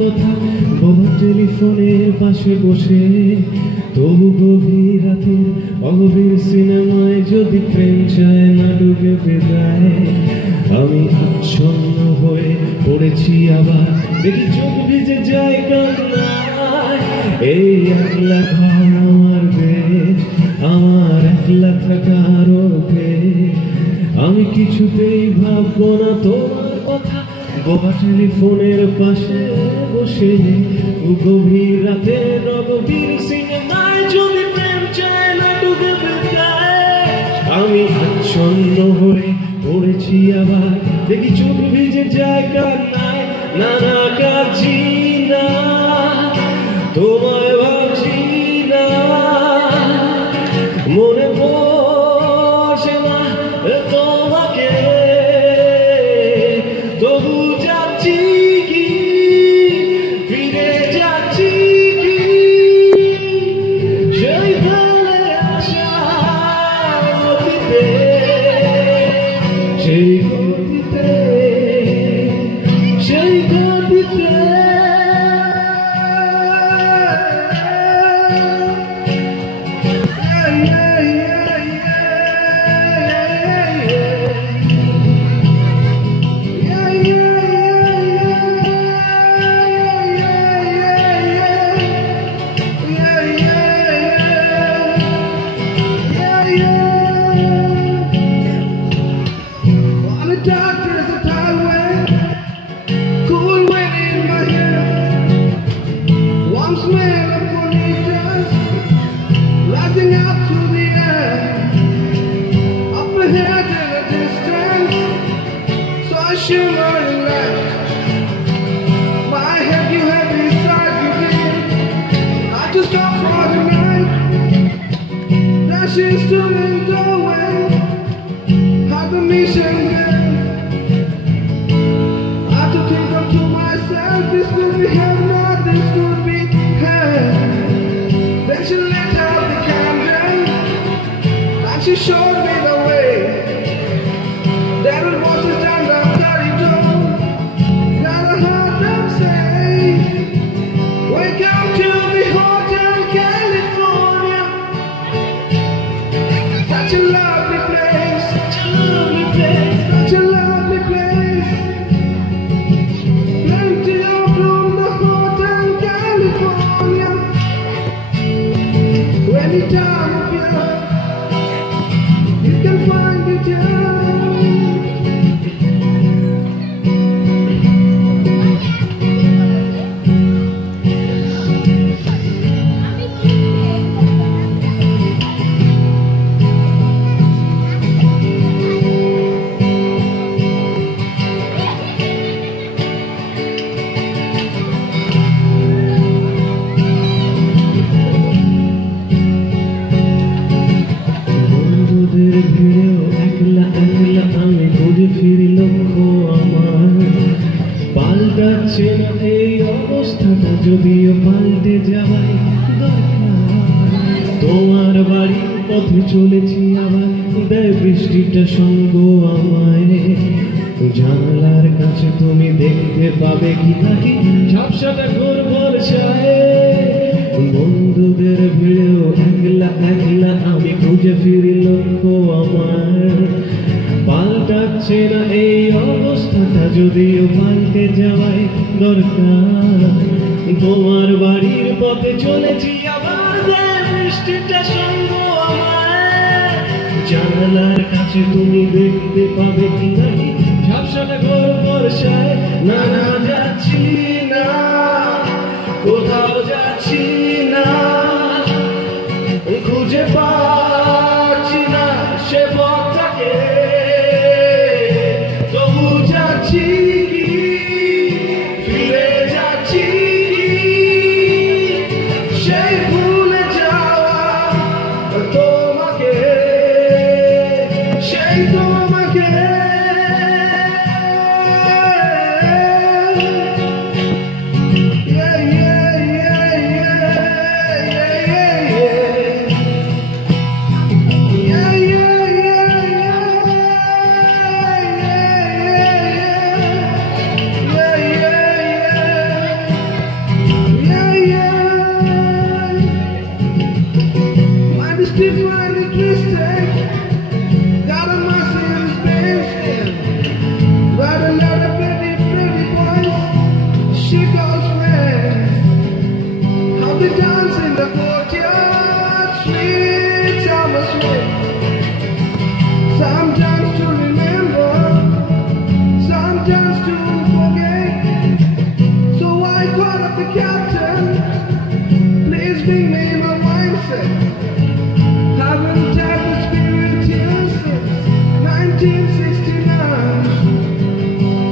কথা বাবা টেলিফোনের পাশে বসে, তবু গভীর রাতের অগভীর সিনেমায় যদি প্রেম চায় না ডুবে যায়। আমি আচ্ছন্ন হয়ে পড়েছি আবার, দেখি চোখ ভিজে যায় কান্নায়। এই একলা ঘর আমার বেশ, আমার একলা থাকার অভ্যেস। আমি কিছুতেই ভাববো না তোমার কথা বাবা টেলিফোনের পাশে বসে, গভীর রাতে গভীর সিনেমায় যদি প্রেম চায় না ডুবে যায়। আমি আচ্ছন্ন হয়ে পড়েছি আবার, দেখি চোখ ভিজে যায় কান্নায়। না না কাঁদছি না, তোমায় ভাবছি না, মনে পড়ছে না তোমাকে, তবু যাচ্ছি কি ফিরে যাচ্ছি কি সেই ফেলে আসা অতীতে, সেই গতিতে, সেই গতিতে। Rising up to the air, up ahead in the distance, so I shimmer and laugh. My head you had beside you, dear. I just stop for the night. Dashing still in the doorway, had the mission there. I had to think up to myself, this could be heaven or this could be hell. Then she lit up the candle, and she showed me the way. There it was a stand-up corridor, that I heard them say, welcome to the Hotel California. Such a lovely place, such a lovely place, such a lovely place. Plenty of room, the Hotel California. Any time of year, you can find it here. ভিড়েও একলা একলা আমি ঘুরে ফিরি লক্ষ্য আমার, পাল্টাচ্ছে না এই অবস্থাটা, যদিও পাল্টে যাওয়াই দরকার। তোমার বাড়ির পথে চলেছি আবার, দেয় বৃষ্টিটা সঙ্গ আমায়। জানলার কাছে তুমি দেখতে পাবে কি নাকি ঝাপসাটা ঘোর বর্ষায়। বন্ধুদের ভিড়েও একলা একলা আমি খুঁজে ফিরি লক্ষ্য আমার, পাল্টাচ্ছে না এই অবস্থাটা, যদিও পাল্টে যাওয়াই দরকার। তোমার বাড়ির পথে চলেছি আবার, দেয় বৃষ্টিটা সঙ্গ আমায়। জানালার কাছে তুমি দেখতে পাবে কি নাকি ঝাপসাটা ঘোর বর্ষায়। না না যাচ্ছি না, কোথাও যাচ্ছি না, খুঁজে পাচ্ছি না সে পথটাকে, তবু যাচ্ছি কি ফিরে যাচ্ছি সেই ভুলে যাওয়া তোমাকে, সেই তোমাকে। different and twisted. God of mercy and his grace. Write a letter, pretty, pretty voice. She goes friends. I'll be dancing in the courtyard. Sweet summer sweet. Sometimes to remember, sometimes to forget. So I call up the captain. Please bring me my mindset. Haven't had the spirit here since 1969.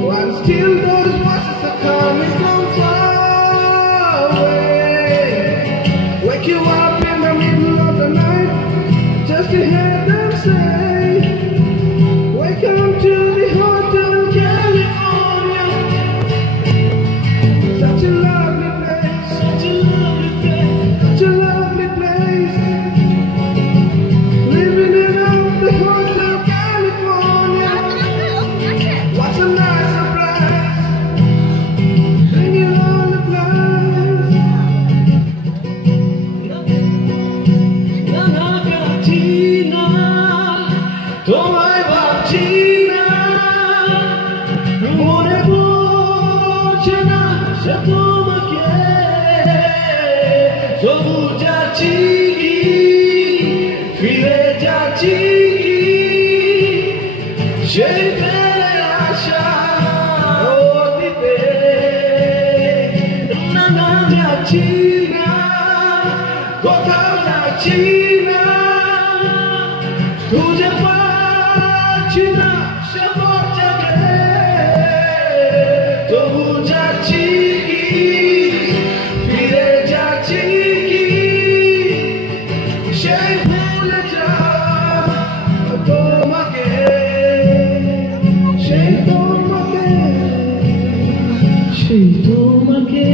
While still those voices are coming from far away. Wake you up in the middle of the night just to hear them say, welcome to the Hotel California. Such a lovely place, such a lovely place, such a lovely place. Living it up the Hotel California. What's a nice surprise? Singing all the place. Nagatina, tomai bacina. More bucina, se tu me quieres, so buja chigi, file ja chigi, shepe asha, odite, nana ja china, kotha ja china, tujhe pachina, se boja ge, to buja chigi, file ja chigi. সেই ভুলে যা তোমাকে, সেই তোমাকে, সেই তোমাকে।